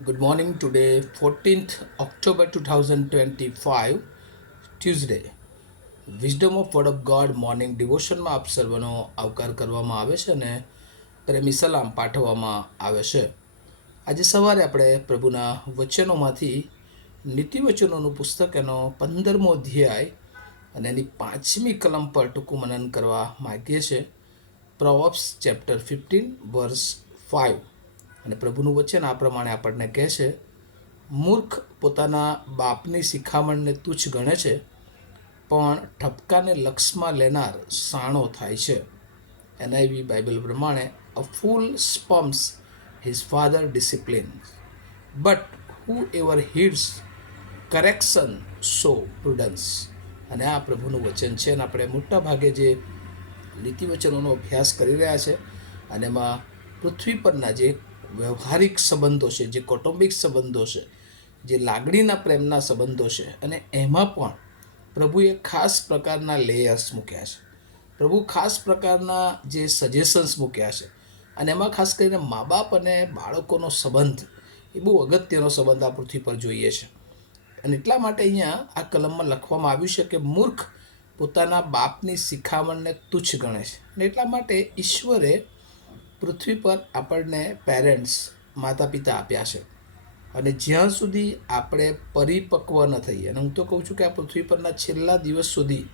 Good morning. Today, 14th October 2025, Tuesday. Wisdom of word of God morning ડિવોશનમાં આપ સર્વનો આવકાર કરવામાં આવે છે અને પ્રેમી સલામ પાઠવવામાં આવે છે. આજે સવારે આપણે પ્રભુના વચનોમાંથી નીતિવચનોનું પુસ્તક એનો 15મો અધ્યાય અને એની 5મી કલમ પર ટૂંકું મનન કરવા માગીએ છીએ. પ્રોવર્બ્સ ચેપ્ટર 15 વર્સ 5. અને પ્રભુનું વચન આ પ્રમાણે આપણને કહે છે, મૂર્ખ પોતાના બાપની શિખામણને તુચ્છ ગણે છે, પણ ઠપકાને લક્ષમાં લેનાર સાણો થાય છે. એનઆઈવી બાઇબલ પ્રમાણે, a fool spurns his father discipline, but whoever heeds correction shows prudence. અને આ પ્રભુનું વચન છે અને આપણે મોટા ભાગે જે નીતિવચનોનો અભ્યાસ કરી રહ્યા છે અને એમાં પૃથ્વી પરના જે વ્યવહારિક સંબંધો છે, જે કૌટુંબિક સંબંધો છે, જે લાગણીના પ્રેમના સંબંધો છે, અને એમાં પણ પ્રભુએ ખાસ પ્રકારના લેયર્સ મૂક્યા છે. પ્રભુ ખાસ પ્રકારના જે સજેશન્સ મૂક્યા છે અને એમાં ખાસ કરીને મા બાપ અને બાળકોનો સંબંધ એ બહુ અગત્યનો સંબંધ આ પૃથ્વી પર જોઈએ છે. અને એટલા માટે અહીંયા આ કલમમાં લખવામાં આવ્યું છે કે મૂર્ખ પોતાના બાપની શિખામણને તુચ્છ ગણે છે. અને એટલા માટે ઈશ્વરે પૃથ્વી પર આપણને પેરેન્ટ્સ, માતા પિતા આપ્યા છે. અને જ્યાં સુધી આપણે પરિપક્વ ન થઈએ, અને હું તો કહું છું કે આ પૃથ્વી પરના છેલ્લા દિવસ સુધી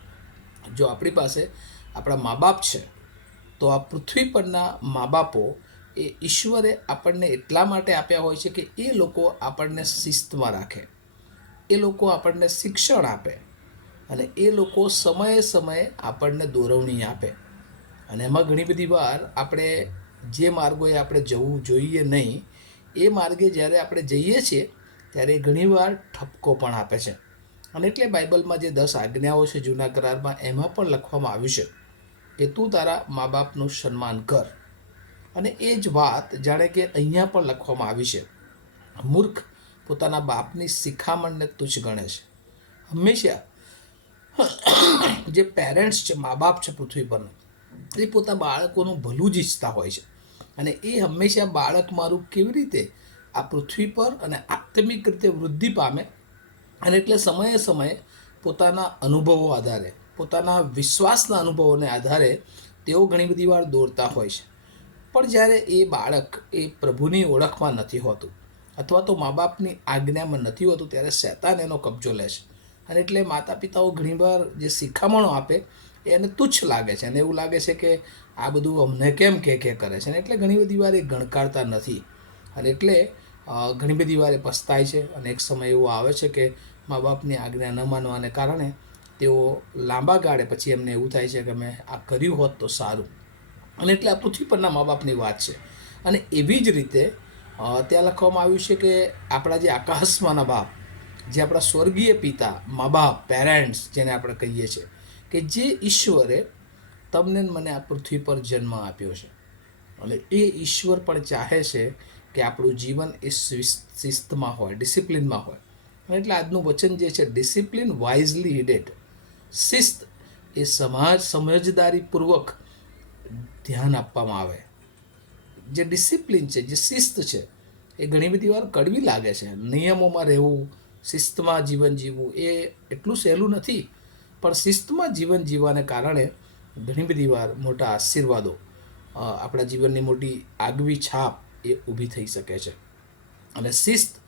જો આપણી પાસે આપણા મા બાપ છે, તો આ પૃથ્વી પરના મા બાપો એ ઈશ્વરે આપણને એટલા માટે આપ્યા હોય છે કે એ લોકો આપણને શિસ્તમાં રાખે, એ લોકો આપણને શિક્ષણ આપે, અને એ લોકો સમયે સમયે આપણને દોરવણી આપે. અને એમાં ઘણી બધી વાર આપણે જે માર્ગોએ આપણે જવું જોઈએ નહીં, એ માર્ગે જ્યારે આપણે જઈએ છીએ ત્યારે ઘણીવાર ઠપકો પણ આપે છે. અને એટલે બાઇબલમાં જે 10 આજ્ઞાઓ છે જૂના કરારમાં, એમાં પણ લખવામાં આવ્યું છે કે તું તારા મા બાપનું સન્માન કર. અને એ જ વાત જાણે કે અહીંયા પણ લખવામાં આવી છે, મૂર્ખ પોતાના બાપની શિખામણને તુચ્છ ગણે છે. હંમેશા જે પેરેન્ટ્સ છે, મા બાપ છે પૃથ્વી પરના, એ પોતા બાળકોનું ભલું જ ઈચ્છતા હોય છે. અને એ હંમેશા બાળક મારું કેવી રીતે આ પૃથ્વી પર અને આત્મિક રીતે વૃદ્ધિ પામે, અને એટલે સમયે સમયે પોતાના અનુભવો આધારે, પોતાના વિશ્વાસના અનુભવોને આધારે તેઓ ઘણી બધી વાર દોરતા હોય છે. પણ જ્યારે એ બાળક એ પ્રભુની ઓળખમાં નથી હોતું, અથવા તો મા બાપની આજ્ઞામાં નથી હોતું, ત્યારે શૈતાન એનો કબજો લે છે. અને એટલે માતા પિતાઓ ઘણીવાર જે શિખામણો આપે એને તુચ્છ લાગે છે, અને એવું લાગે છે કે આ બધું અમને કેમ કે કરે છે. અને એટલે ઘણી બધી વાર એ ગણકારતા નથી, અને એટલે ઘણી બધી વાર એ પસ્તાય છે. અને એક સમય એવો આવે છે કે મા બાપની આજ્ઞા ન માનવાને કારણે તેઓ લાંબા ગાળે પછી એમને એવું થાય છે કે મેં આ કર્યું હોત તો સારું. અને એટલે આ પૃથ્વી પરના મા બાપની વાત છે. અને એવી જ રીતે ત્યાં લખવામાં આવ્યું છે કે આપણા જે આકાશમાંના બાપ, જે આપણા સ્વર્ગીય પિતા, મા બાપ, પેરેન્ટ્સ જેને આપણે કહીએ છીએ, કે જે ઈશ્વરે તમને મને આ પૃથ્વી પર જન્મ આપ્યો છે, અને એ ઈશ્વર પણ ચાહે છે કે આપણું જીવન એ શિસ્તમાં હોય, ડિસિપ્લિનમાં હોય. અને એટલે આજનું વચન જે છે, ડિસિપ્લિન વાઇઝલી હિડેડ, શિસ્ત એ સમજદારીપૂર્વક ધ્યાન આપવામાં આવે. જે ડિસિપ્લિન છે, જે શિસ્ત છે, એ ઘણી બધી વાર કડવી લાગે છે. નિયમોમાં રહેવું, શિસ્તમાં જીવન જીવવું એ એટલું સહેલું નથી, પણ શિસ્તમાં જીવન જીવવાને કારણે ઘણી બધી વાર મોટા આશીર્વાદો, આપણા જીવનની મોટી આગવી છાપ એ ઊભી થઈ શકે છે. અને શિસ્ત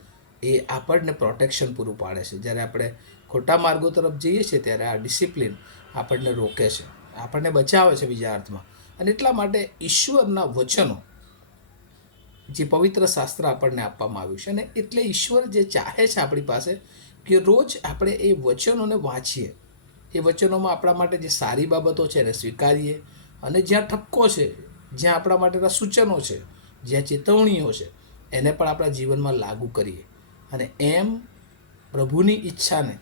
એ આપણને પ્રોટેક્શન પૂરું પાડે છે. જ્યારે આપણે ખોટા માર્ગો તરફ જઈએ છીએ ત્યારે આ ડિસિપ્લિન આપણને રોકે છે, આપણને બચાવે છે બીજા અર્થમાં. અને એટલા માટે ઈશ્વરના વચનો, જે પવિત્ર શાસ્ત્ર આપણને આપવામાં આવ્યું છે, અને એટલે ઈશ્વર જે ચાહે છે આપણી પાસે કે રોજ આપણે એ વચનોને વાંચીએ, એ વચનોમાં આપણા માટે જે સારી બાબતો છે એને સ્વીકારીએ, અને જ્યાં ઠપકો છે, જ્યાં આપણા માટેના સૂચનો છે, જ્યાં ચેતવણીઓ છે, એને પણ આપણા જીવનમાં લાગુ કરીએ. અને એમ પ્રભુની ઈચ્છાને,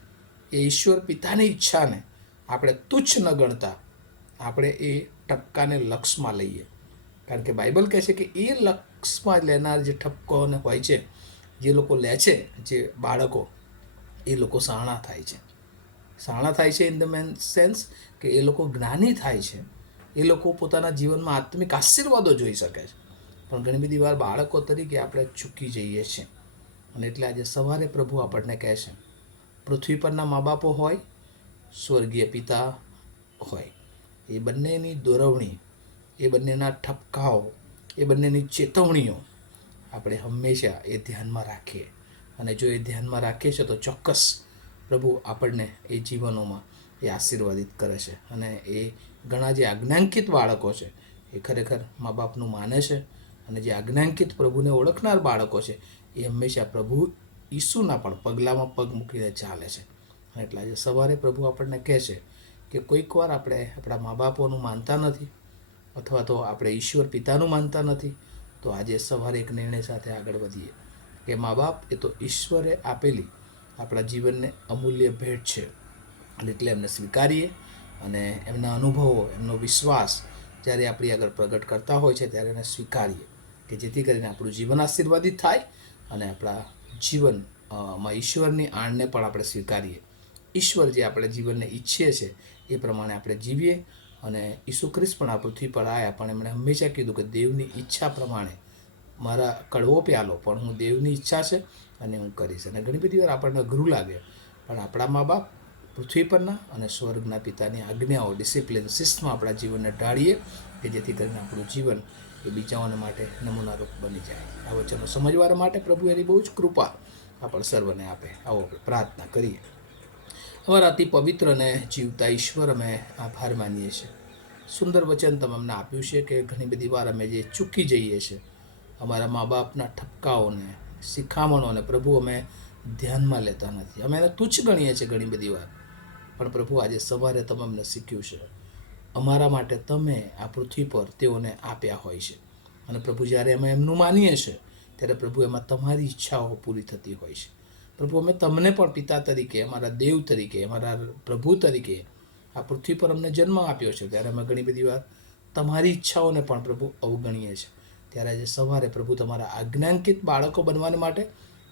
એ ઈશ્વર પિતાની ઈચ્છાને આપણે તુચ્છ ન ગણતા આપણે એ ટપકાને લક્ષમાં લઈએ. કારણ કે બાઇબલ કહે છે કે એ લક્ષમાં લેનાર જે ઠપકોને હોય છે, જે લોકો લે છે, જે બાળકો, એ લોકો શાણા થાય છે. શાણા થાય છે ઇન ધ સેન્સ કે એ લોકો જ્ઞાની થાય છે, એ લોકો પોતાના જીવનમાં આત્મિક આશીર્વાદો જોઈ શકે છે. પણ ઘણી બધી વાર બાળકો તરીકે આપણે ચૂકી જઈએ છીએ. અને એટલે આજે સવારે પ્રભુ આપણને કહે છે, પૃથ્વી પરના મા બાપો હોય, સ્વર્ગીય પિતા હોય, એ બંનેની દોરવણી, એ બંનેના ઠપકાઓ, એ બંનેની ચેતવણીઓ આપણે હંમેશા એ ધ્યાનમાં રાખીએ. અને જો એ ધ્યાનમાં રાખીએ છીએ તો ચોક્કસ પ્રભુ આપણને એ જીવનોમાં એ આશીર્વાદિત કરે છે. અને એ ઘણા જે આજ્ઞાંકિત બાળકો છે એ ખરેખર મા બાપનું માને છે. અને જે આજ્ઞાંકિત પ્રભુને ઓળખનાર બાળકો છે એ હંમેશા પ્રભુ ઈસુના પણ પગલામાં પગ મૂકીને ચાલે છે. અને એટલે આજે સવારે પ્રભુ આપણને કહે છે કે કોઈક વાર આપણે આપણા મા બાપોનું માનતા નથી, અથવા તો આપણે ઈશ્વર પિતાનું માનતા નથી, તો આજે સવારે એક નિર્ણય સાથે આગળ વધીએ કે મા બાપ એ તો ઈશ્વરે આપેલી આપણા જીવનને અમૂલ્ય ભેટ છે. અને એટલે એમને સ્વીકારીએ અને એમના અનુભવો, એમનો વિશ્વાસ જ્યારે આપણી આગળ પ્રગટ કરતા હોય છે ત્યારે એને સ્વીકારીએ, કે જેથી કરીને આપણું જીવન આશીર્વાદિત થાય અને આપણા જીવનમાં ઈશ્વરની આણને પણ આપણે સ્વીકારીએ. ઈશ્વર જે આપણે જીવનને ઈચ્છીએ છે એ પ્રમાણે આપણે જીવીએ. અને ઈસુ ખ્રિસ્ત પણ આ પૃથ્વી પર આવ્યા, પણ એમણે હંમેશા કીધું કે દેવની ઈચ્છા પ્રમાણે મારા કડવો પ્યાલો પણ હું દેવની ઈચ્છા છે અને હું કરીશ. અને ઘણી બધી વાર આપણને અઘરું લાગે, પણ આપણા મા બાપ પૃથ્વી પરના અને સ્વર્ગના પિતાની આજ્ઞાઓ, ડિસિપ્લિન, શિસ્તમાં આપણા જીવનને ઢાળીએ કે જેથી કરીને આપણું જીવન એ બીજાઓને માટે નમૂનારૂપ બની જાય. આ વચનો સમજવા માટે પ્રભુ એની બહુ જ કૃપા આપણે સર્વને આપે. આવો આપણે પ્રાર્થના કરીએ. અમારા અતિ પવિત્ર અને જીવતા ઈશ્વર, અમે આભાર માનીએ છીએ. સુંદર વચન તમે અમને આપ્યું છે કે ઘણી બધી વાર અમે જે ચૂકી જઈએ છીએ, અમારા મા બાપના ઠપકાઓને, શિખામણોને પ્રભુ અમે ધ્યાનમાં લેતા નથી, અમે એને તુચ્છ ગણીએ છીએ ઘણી બધી વાર. પણ પ્રભુ આજે સવારે તમે અમને શીખ્યું છે, અમારા માટે તમે આ પૃથ્વી પર તેઓને આપ્યા હોય છે. અને પ્રભુ જ્યારે અમે એમનું માનીએ છીએ ત્યારે પ્રભુ એમાં તમારી ઈચ્છાઓ પૂરી થતી હોય છે. પ્રભુ અમે તમને પણ પિતા તરીકે, અમારા દેવ તરીકે, અમારા પ્રભુ તરીકે આ પૃથ્વી પર અમને જન્મ આપ્યો છે, ત્યારે અમે ઘણી બધી વાર તમારી ઈચ્છાઓને પણ પ્રભુ અવગણીએ છીએ. ત્યારે આજે સવારે પ્રભુ તમારા આજ્ઞાંકિત બાળકો બનવાને માટે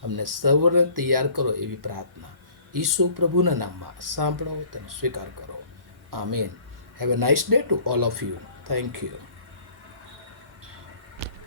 અમને સર્વને તૈયાર કરો એવી પ્રાર્થના ઈસુ પ્રભુના નામમાં સાંભળો, તેનો સ્વીકાર કરો. Amen. Have a nice day to all of you. Thank you.